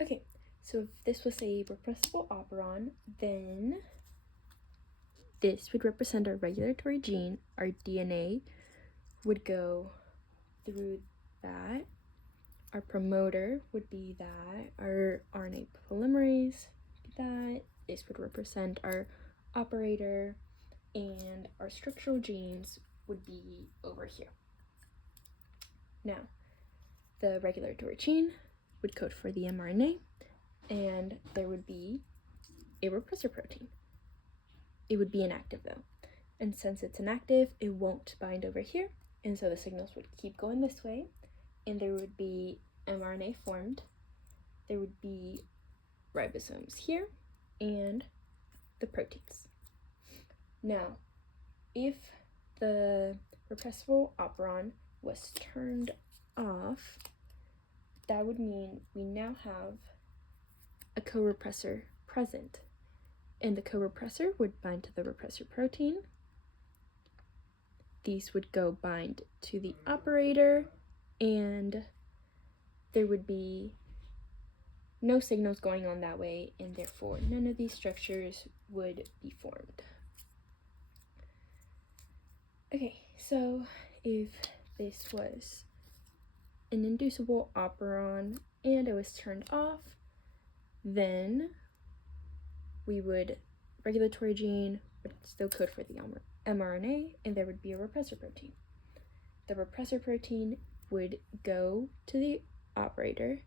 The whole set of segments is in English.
Okay, so if this was a repressible operon, then this would represent our regulatory gene. Our DNA would go through that. Our promoter would be that. Our RNA polymerase would be that. This would represent our operator, and our structural genes would be over here. Now, the regulatory gene would code for the mRNA, and there would be a repressor protein. It would be inactive though, and since it's inactive, it won't bind over here, and so the signals would keep going this way, and there would be mRNA formed. There would be ribosomes here, and the proteins. Now, if the repressible operon was turned off, that would mean we now have a co-repressor present, and the co-repressor would bind to the repressor protein. These would go bind to the operator, and there would be no signals going on that way, and therefore none of these structures would be formed. Okay, so if this was an inducible operon and it was turned off, then regulatory gene would still code for the mRNA, and there would be a repressor protein. The repressor protein would go to the operator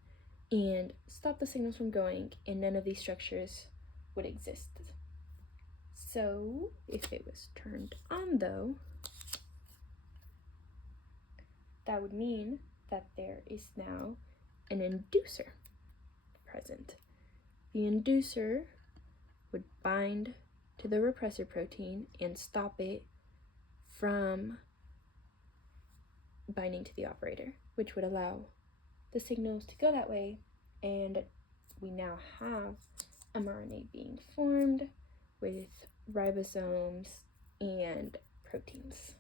and stop the signals from going, and none of these structures would exist. So if it was turned on though, that would mean that there is now an inducer present. The inducer would bind to the repressor protein and stop it from binding to the operator, which would allow the signals to go that way, and we now have mRNA being formed with ribosomes and proteins.